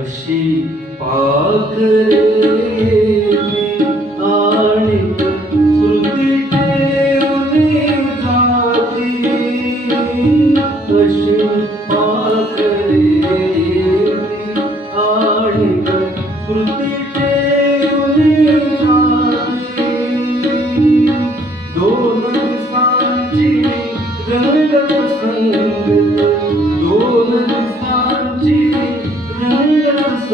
अशी पाक रे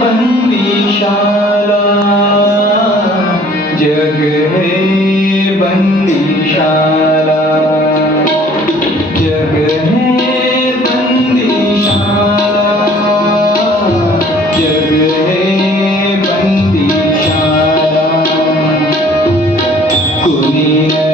बंदिशाल जग में बंदिशाल me.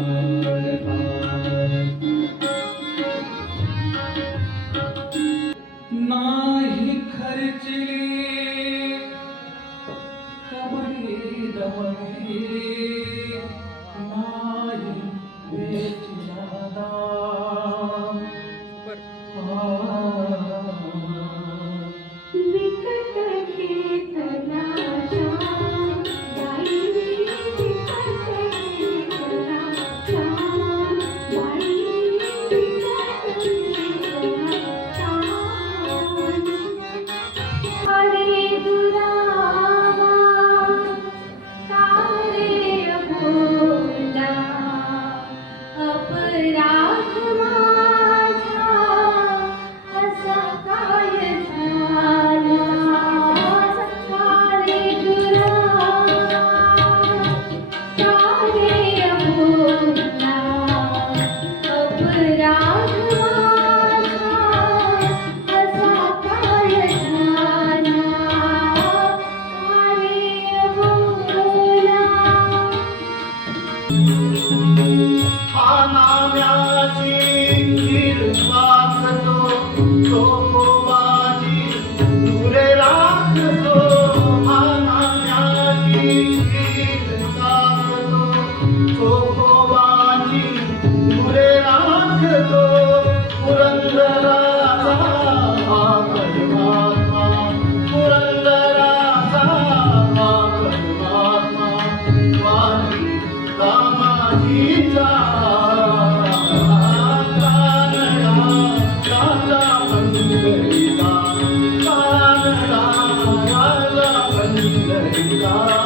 love.